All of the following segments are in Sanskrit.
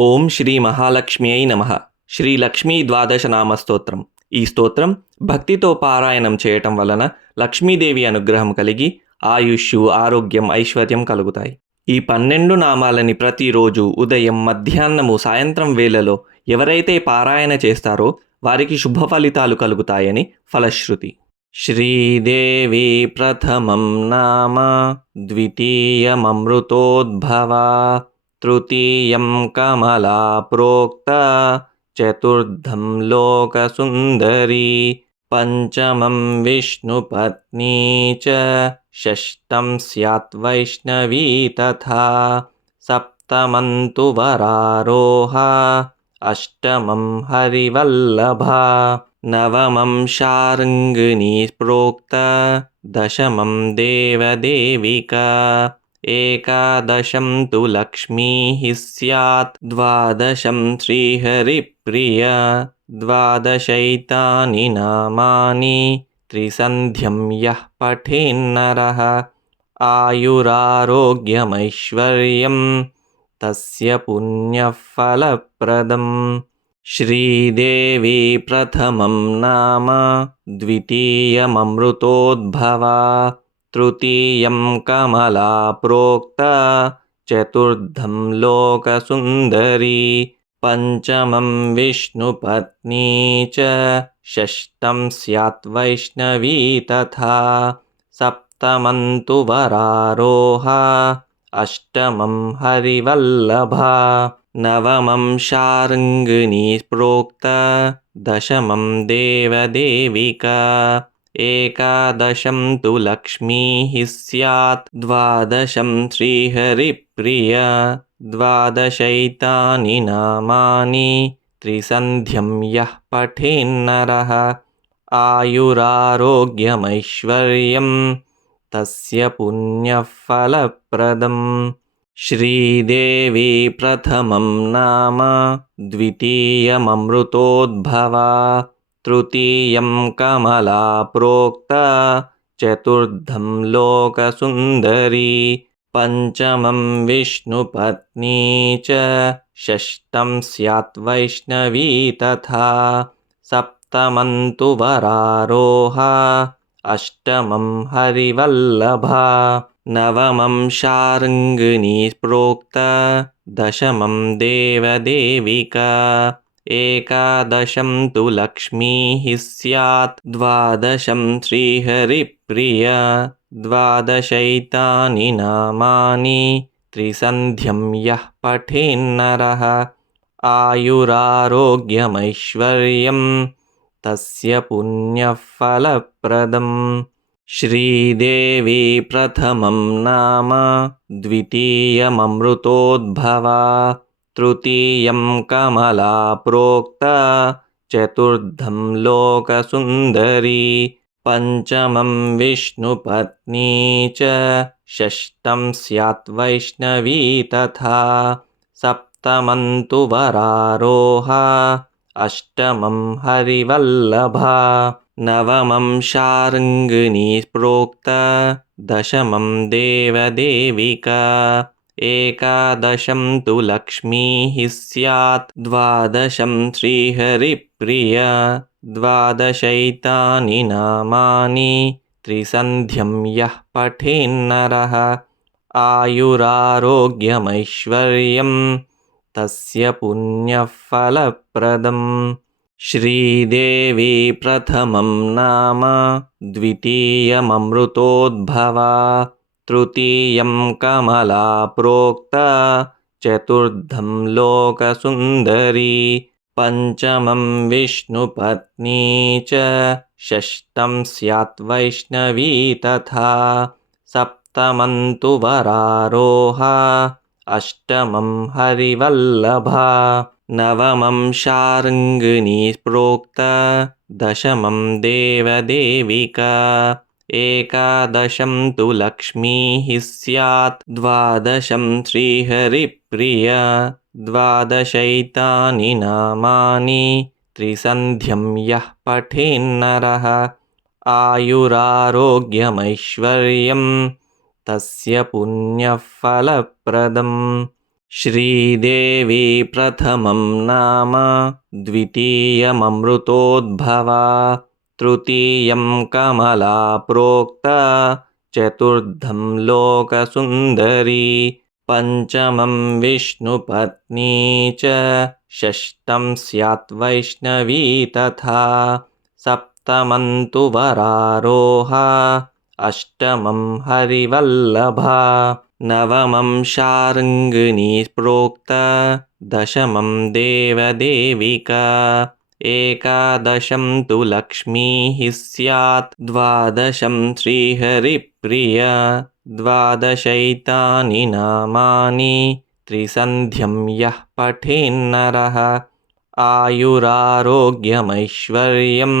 ఓం శ్రీ మహాలక్ష్మ్యై నమః. శ్రీ లక్ష్మీ ద్వాదశ నామ స్తోత్రం. ఈ స్తోత్రం భక్తితో పారాయణం చేయటం వలన లక్ష్మీదేవి అనుగ్రహం కలిగి ఆయుష్షు, ఆరోగ్యం, ఐశ్వర్యం కలుగుతాయి. ఈ 12 నామాలని ప్రతిరోజు ఉదయం, మధ్యాహ్నము, సాయంత్రం వేళలో ఎవరైతే పారాయణ చేస్తారో వారికి శుభ ఫలితాలు కలుగుతాయని ఫలశ్రుతి. శ్రీదేవి ప్రథమం నామ ద్వితీయమమృతోద్భవ తృతీయం కమలా ప్రోక్త చతుర్థం లోకసుందరీ పంచమం విష్ణుపత్నీ చ షష్టం స్యాత్ వైష్ణవీ తథా సప్తమం తు వరారోహ అష్టమం హరివల్లభ నవమం శార్ంగిణీ ప్రోక్త దశమం దేవదేవికా ఏకాదశం తు లక్ష్మీ స్యాత్ ద్వాదశం శ్రీహరిప్రియ ద్వాదశైతాని నామాని త్రిసంధ్యం యః పఠేన్నరః ఆయురారోగ్యమైశ్వర్యం తస్య పుణ్యఫలప్రదం. శ్రీదేవి ప్రథమం నామ ద్వితీయమమృతోద్భవ తృతీయం కమలా ప్రోక్త చతుర్థం లోకసుందరీ పంచమం విష్ణుపత్నీ చ షష్టం స్యాత్ వైష్ణవీ తథా సప్తమం తు వరారోహ అష్టమం హరివల్లభ నవమం శార్ంగిణీ ప్రోక్త దశమం దేవదేవికా ఏకాదశం తు లక్ష్మీ స్యాత్ ద్వాదశం శ్రీహరిప్రియ ద్వాదశైతాని నామాని త్రిసంధ్యం యః పఠేన్నరః ఆయురారోగ్యమైశ్వర్యం తస్య పుణ్యఫలప్రదం. శ్రీదేవి ప్రథమం నామ ద్వితీయమమృతోద్భవ తృతీయం కమలా ప్రోక్త చతుర్థం లోకసుందరీ పంచమం విష్ణుపత్నీ చ షష్టం స్యాత్ వైష్ణవీ తథా సప్తమం తు వరారోహ అష్టమం హరివల్లభ నవమం శార్ంగిణీ ప్రోక్త దశమం దేవదేవికా ఏకాదశం తు లక్ష్మీ స్యాత్ ద్వాదశం శ్రీహరిప్రియ ద్వాదశైతాని నామాని త్రిసంధ్యం యః పఠేన్నరః ఆయురారోగ్యమైశ్వర్యం తస్య పుణ్యఫలప్రదం. శ్రీదేవి ప్రథమం నామ ద్వితీయమమృతోద్భవ తృతీయం కమలా ప్రోక్త చతుర్థం లోకసుందరీ పంచమం విష్ణుపత్నీ చ షష్టం స్యాత్ వైష్ణవీ తథా సప్తమం తు వరారోహ అష్టమం హరివల్లభ నవమం శార్ంగిణీ ప్రోక్త దశమం దేవదేవికా ఏకాదశం తు లక్ష్మీ స్యాత్ ద్వాదశం శ్రీహరిప్రియ ద్వాదశైతాని నామాని త్రిసంధ్యం యః పఠేన్నరః ఆయురారోగ్యమైశ్వర్యం తస్య పుణ్యఫలప్రదం. శ్రీదేవి ప్రథమం నామ ద్వితీయమమృతోద్భవ తృతీయం కమలా ప్రోక్త చతుర్థం లోకసుందరీ పంచమం విష్ణుపత్నీ చ షష్టం స్యాత్ వైష్ణవీ తథా సప్తమం తు వరారోహ అష్టమం హరివల్లభ నవమం శార్ంగిణీ ప్రోక్త దశమం దేవదేవికా ఏకాదశం తు లక్ష్మీ స్యాత్ ద్వాదశం శ్రీహరిప్రియ ద్వాదశైతాని నామాని త్రిసంధ్యం యః పఠేన్నరః ఆయురారోగ్యమైశ్వర్యం తస్య పుణ్యఫలప్రదం. श्रीदेवी प्रथमं नाम द्वितीयममृतोद्भवा तृतीयं कमला प्रोक्ता चतुर्थं लोकसुन्दरी पञ्चमं विष्णुपत्नी च षष्ठं स्यात् वैष्णवी तथा सप्तमं तु वरारोहा अष्टमं हरिवल्लभा नवमं शार्ङ्गिणी प्रोक्ता दशमं देवदेविका एकादशं तु लक्ष्मीः स्यात् द्वादशं श्रीहरिप्रिया द्वादशैतानि नामानि त्रिसन्ध्यं यः पठेन्नरः आयुरारोग्यमैश्वर्यं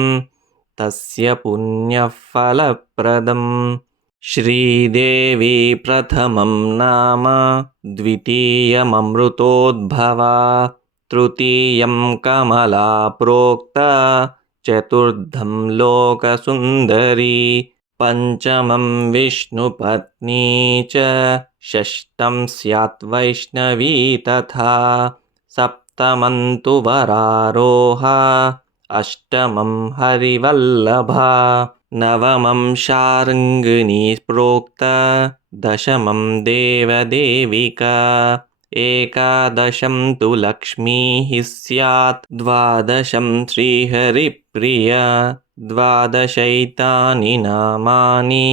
तस्य पुण्यफलप्रदम् श्रीदेवी प्रथमं नाम द्वितीयममृतोद्भवा तृतीयं कमला प्रोक्ता चतुर्थं लोकसुन्दरी पञ्चमं विष्णुपत्नी च षष्ठं स्यात् वैष्णवी तथा सप्तमं तु वरारोहा अष्टमं हरिवल्लभा नवमं शार्ङ्गिणी प्रोक्ता दशमं देवदेविका एकादशं तु लक्ष्मीः स्यात् द्वादशं श्रीहरिप्रिया द्वादशैतानि नामानि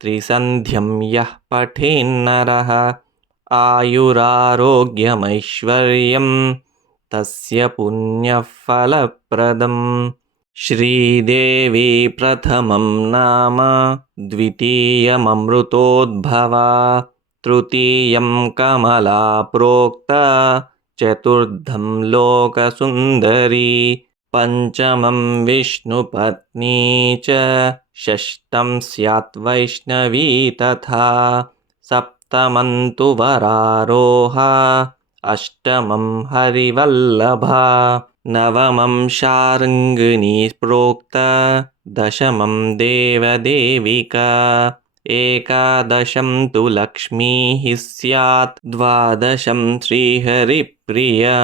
त्रिसन्ध्यं यः पठेन्नरः आयुरारोग्यमैश्वर्यं तस्य पुण्यफलप्रदम् श्रीदेवी प्रथमं नाम द्वितीयममृतोद्भवा तृतीयं कमला प्रोक्ता चतुर्थं लोकसुन्दरी पञ्चमं विष्णुपत्नी च षष्ठं स्यात् वैष्णवी तथा सप्तमं तु वरारोहा अष्टमं हरिवल्लभा नवमं शार्ङ्गिणी प्रोक्ता दशमं देवदेविका एकादशं तु लक्ष्मीः स्यात् द्वादशं श्रीहरिप्रिया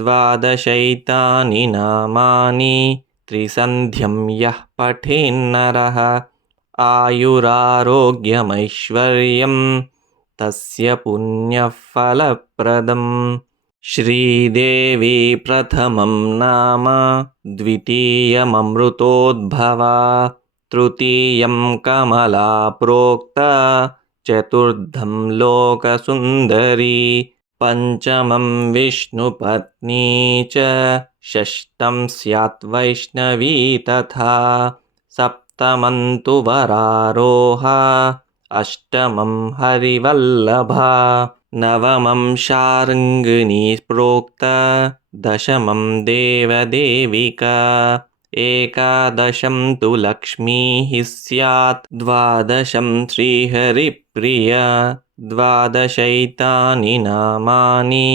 द्वादशैतानि नामानि त्रिसन्ध्यं यः पठेन्नरः आयुरारोग्यमैश्वर्यं तस्य पुण्यफलप्रदम् श्रीदेवी प्रथमं नाम द्वितीयममृतोद्भवा तृतीयं कमला प्रोक्ता चतुर्थं लोकसुन्दरी पञ्चमं विष्णुपत्नी च षष्ठं स्यात् वैष्णवी तथा सप्तमं तु वरारोहा अष्टमं हरिवल्लभा नवमं शार्ङ्गिणी प्रोक्ता दशमं देवदेविका एकादशं तु लक्ष्मीः स्यात् द्वादशं श्रीहरिप्रिया द्वादशैतानि नामानि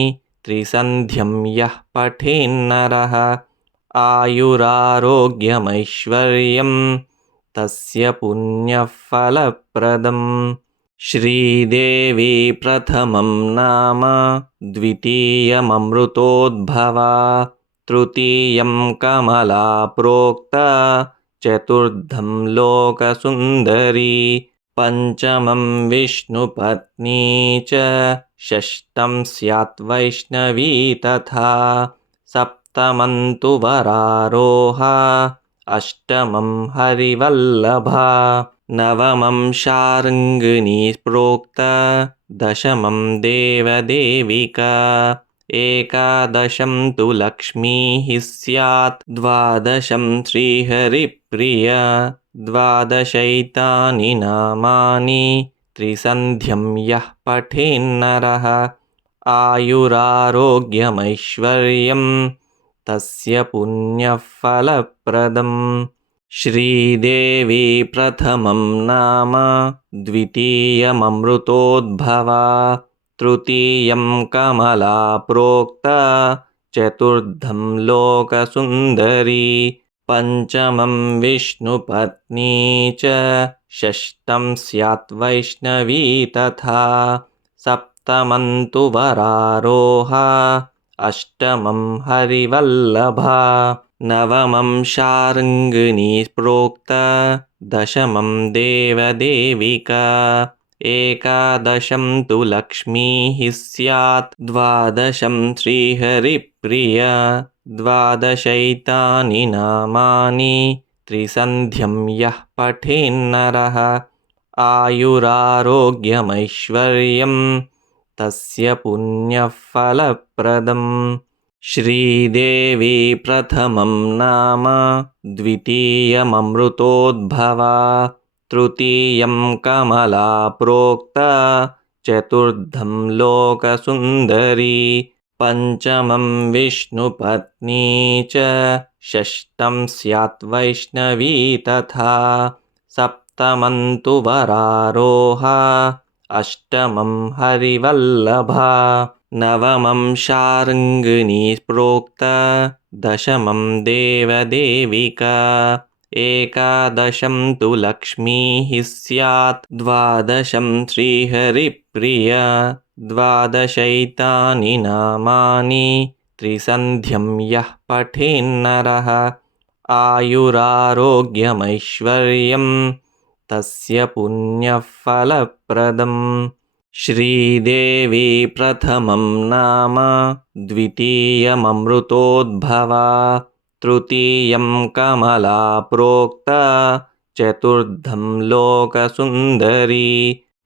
त्रिसन्ध्यं यः पठेन्नरः आयुरारोग्यमैश्वर्यं तस्य पुण्यफलप्रदम् श्रीदेवी प्रथमं नाम द्वितीयममृतोद्भवा तृतीयं कमला प्रोक्ता चतुर्थं लोकसुन्दरी पञ्चमं विष्णुपत्नी च षष्ठं स्यात् वैष्णवी तथा सप्तमं तु वरारोहा अष्टमं हरिवल्लभा नवमं शार्ङ्गिणी प्रोक्ता दशमं देवदेविका एकादशं तु लक्ष्मीः स्यात् द्वादशं श्रीहरिप्रिया द्वादशैतानि नामानि त्रिसन्ध्यं यः पठेन्नरः आयुरारोग्यमैश्वर्यं तस्य पुण्यफलप्रदम् श्रीदेवी प्रथमं नाम द्वितीयममृतोद्भवा तृतीयं कमला प्रोक्ता चतुर्थं लोकसुन्दरी पञ्चमं विष्णुपत्नी च षष्ठं स्यात् वैष्णवी तथा सप्तमन्तु वरारोहा अष्टमं हरिवल्लभा नवमं शार्ङ्गिणी प्रोक्ता दशमं देवदेविका एकादशं तु लक्ष्मीः स्यात् द्वादशं श्रीहरिप्रिया द्वादशैतानि नामानि त्रिसन्ध्यं यः पठेन्नरः आयुरारोग्यमैश्वर्यं तस्य पुण्यफलप्रदम् श्रीदेवी प्रथमं नाम द्वितीयममृतोद्भवा तृतीयं कमला प्रोक्ता चतुर्थं लोकसुन्दरी पञ्चमं विष्णुपत्नी च षष्ठं स्यात् वैष्णवी तथा सप्तमं तु वरारोहा अष्टमं हरिवल्लभा नवमं शार्ङ्गिणी प्रोक्ता दशमं देवदेविका एकादशं तु लक्ष्मीः स्यात् द्वादशं श्रीहरिप्रिया द्वादशैतानि नामानि त्रिसन्ध्यं यः पठेन्नरः आयुरारोग्यमैश्वर्यं तस्य पुण्यफलप्रदम् श्रीदेवी प्रथमं नाम द्वितीयममृतोद्भवा तृतीयं कमला प्रोक्ता चतुर्थं लोकसुन्दरी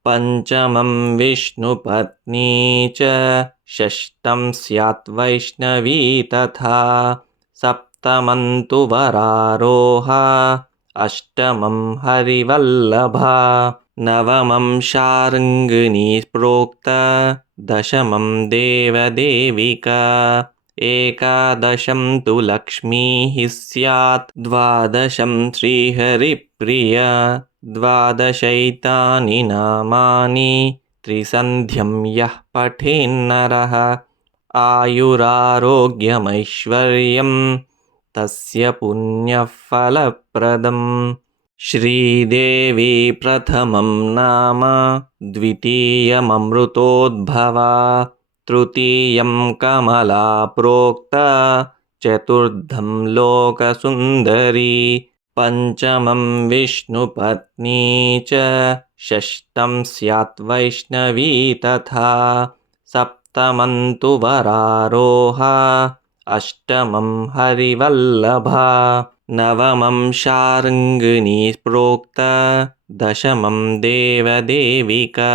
पञ्चमं विष्णुपत्नी च षष्ठं स्यात् वैष्णवी तथा सप्तमं तु वरारोहा अष्टमं हरिवल्लभा नवमं शार्ङ्गिणी प्रोक्ता दशमं देवदेविका एकादशं तु लक्ष्मीः स्यात् द्वादशं श्रीहरिप्रिया द्वादशैतानि नामानि त्रिसन्ध्यं यः पठेन्नरः आयुरारोग्यमैश्वर्यं तस्य पुण्यफलप्रदम् श्रीदेवी प्रथमं नाम द्वितीयममृतोद्भवा तृतीयं कमला प्रोक्ता चतुर्थं लोकसुन्दरी पञ्चमं विष्णुपत्नी च षष्ठं स्यात् वैष्णवी तथा सप्तमं तु वरारोहा अष्टमं हरिवल्लभा नवमं शार्ङ्गिणी प्रोक्ता दशमं देवदेविका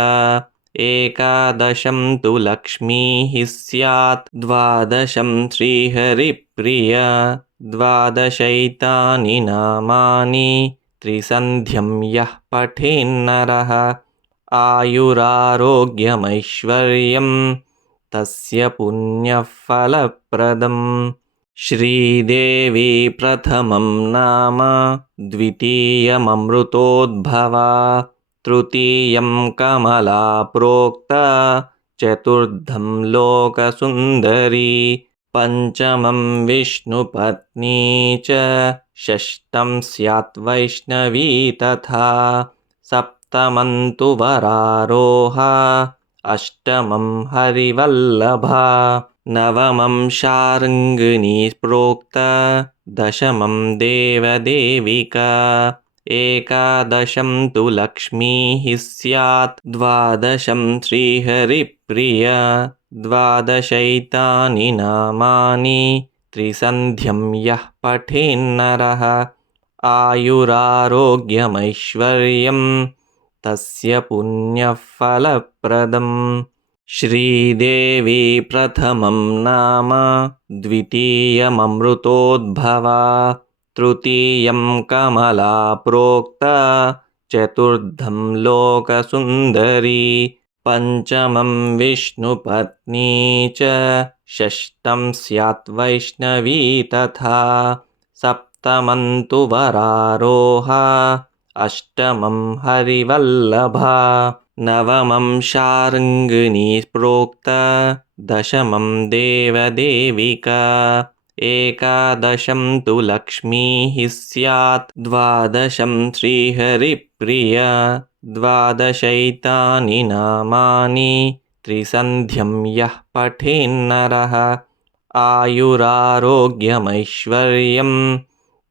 एकादशं तु लक्ष्मीः स्यात् द्वादशं श्रीहरिप्रिया द्वादशैतानि नामानि त्रिसन्ध्यं यः पठेन्नरः आयुरारोग्यमैश्वर्यं तस्य पुण्यफलप्रदम् श्रीदेवी प्रथमं नाम द्वितीयममृतोद्भवा तृतीयं कमला प्रोक्ता चतुर्थं लोकसुन्दरी पञ्चमं विष्णुपत्नी च षष्ठं स्यात् वैष्णवी तथा सप्तमं तु वरारोहा अष्टमं हरिवल्लभा नवमं शार्ङ्गिणी प्रोक्ता दशमं देवदेविका एकादशं तु लक्ष्मीः स्यात् द्वादशं श्रीहरिप्रिया द्वादशैतानि नामानि त्रिसन्ध्यं यः पठेन्नरः आयुरारोग्यमैश्वर्यं तस्य पुण्यफलप्रदम् श्रीदेवी प्रथमं नाम द्वितीयममृतोद्भवा तृतीयं कमला प्रोक्ता चतुर्थं लोकसुन्दरी पञ्चमं विष्णुपत्नी च षष्ठं स्यात् वैष्णवी तथा सप्तमं तु वरारोहा अष्टमं हरिवल्लभा नवमं शार्ङ्गिणी प्रोक्ता दशमं देवदेविका एकादशं तु लक्ष्मीः स्यात् द्वादशं श्रीहरिप्रिया द्वादशैतानि नामानि त्रिसन्ध्यं यः पठेन्नरः आयुरारोग्यमैश्वर्यं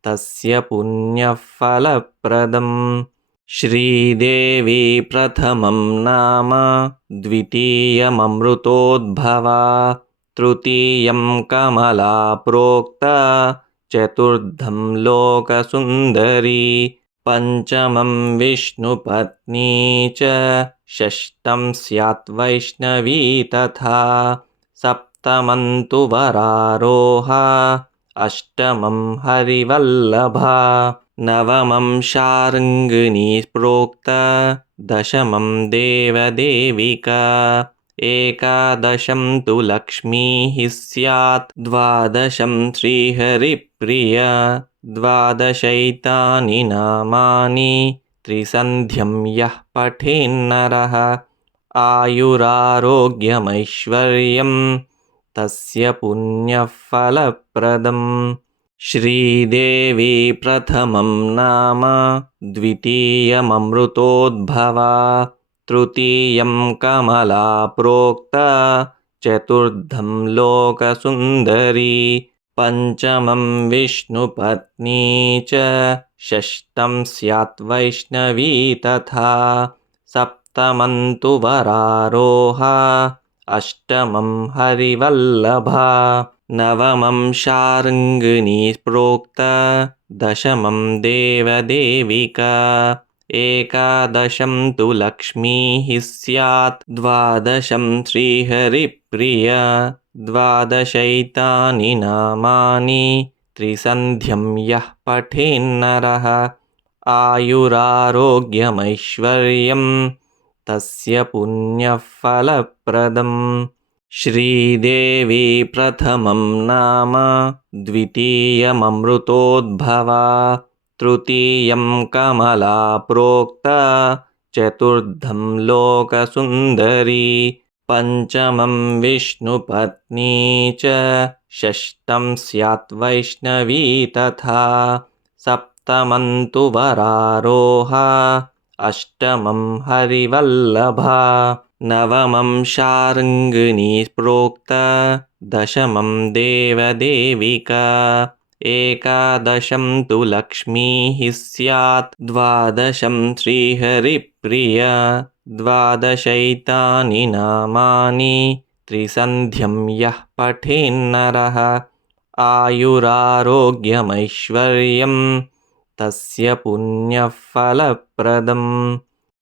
तस्य पुण्यफलप्रदम्। श्रीदेवी प्रथमं नाम द्वितीयममृतोद्भवा तृतीयं कमला प्रोक्ता चतुर्थं लोकसुन्दरी पञ्चमं विष्णुपत्नी च षष्ठं स्यात् वैष्णवी तथा सप्तमं तु वरारोहा अष्टमं हरिवल्लभा नवमं शार्ङ्गिनी प्रोक्ता दशमं देवदेविका एकादशं तु लक्ष्मीः स्यात् द्वादशं श्रीहरिप्रिया द्वादशैतानि नामानि त्रिसन्ध्यं यः पठेन्नरः आयुरारोग्यमैश्वर्यं तस्य पुण्यफलप्रदम्। श्रीदेवी प्रथमं नाम द्वितीयममृतोद्भवा तृतीयं कमला प्रोक्ता चतुर्थं लोकसुन्दरी पञ्चमं विष्णुपत्नी च षष्ठं स्यात् वैष्णवी तथा सप्तमं तु वरारोहा अष्टमं हरिवल्लभा नवमं शार्ङ्गिनी प्रोक्ता दशमं देवदेविका एकादशं तु लक्ष्मीः स्यात् द्वादशं श्रीहरिप्रिया द्वादशैतानि नामानि त्रिसन्ध्यं यः पठेन्नरः आयुरारोग्यमैश्वर्यं तस्य पुण्यफलप्रदम्। श्रीदेवी प्रथमं नाम द्वितीयममृतोद्भवा तृतीयं कमला प्रोक्ता चतुर्थं लोकसुन्दरी पञ्चमं विष्णुपत्नी च षष्ठं स्यात् वैष्णवी तथा सप्तमं तु वरारोहा अष्टमं हरिवल्लभा नवमं शार्ङ्गिनी प्रोक्ता दशमं देवदेविका एकादशं तु लक्ष्मीः स्यात् द्वादशं श्रीहरिप्रिया द्वादशैतानि नामानि त्रिसन्ध्यं यः पठेन्नरः आयुरारोग्यमैश्वर्यं तस्य पुण्यफलप्रदम्।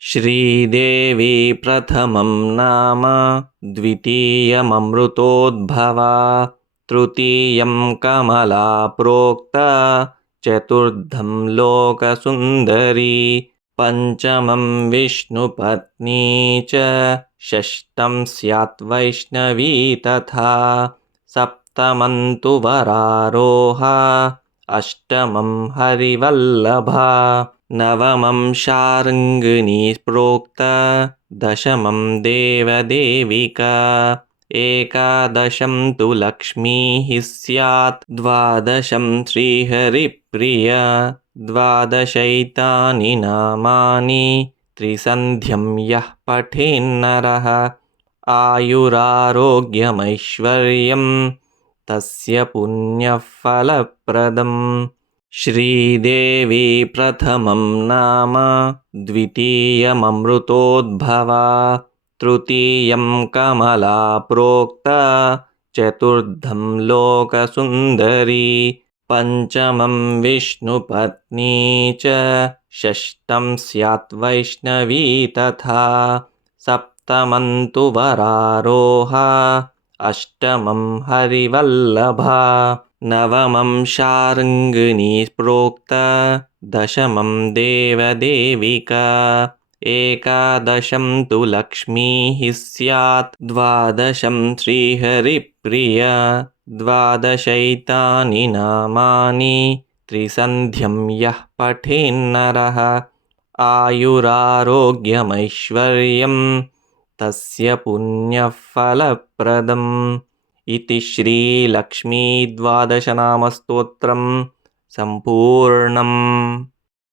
श्रीदेवी प्रथमं नाम द्वितीयममृतोद्भवा तृतीयं कमला प्रोक्ता चतुर्थं लोकसुन्दरी पञ्चमं विष्णुपत्नी च षष्ठं स्यात् वैष्णवी तथा सप्तमं तु वरारोहा अष्टमं हरिवल्लभा नवमं शार्ङ्गिनी प्रोक्ता दशमं देवदेविका एकादशं तु लक्ष्मीः स्यात् द्वादशं श्रीहरिप्रिया द्वादशैतानि नामानि त्रिसन्ध्यं यः पठेन्नरः आयुरारोग्यमैश्वर्यं तस्य पुण्यफलप्रदम्। श्रीदेवी प्रथमं नाम द्वितीयममृतोद्भवा तृतीयं कमला प्रोक्ता चतुर्थं लोकसुन्दरी पञ्चमं विष्णुपत्नी च षष्ठं स्यात् वैष्णवी तथा सप्तमं तु वरारोहा अष्टमं हरिवल्लभा नवमं शार्ङ्गिनी प्रोक्ता दशमं देवदेविका एकादशं तु लक्ष्मीः स्यात् द्वादशं श्रीहरिप्रिया द्वादशैतानि नामानि त्रिसन्ध्यं यः पठेन्नरः आयुरारोग्यमैश्वर्यं तस्य पुण्यफलप्रदम्। इति श्रीलक्ष्मीद्वादशनामस्तोत्रं सम्पूर्णम्।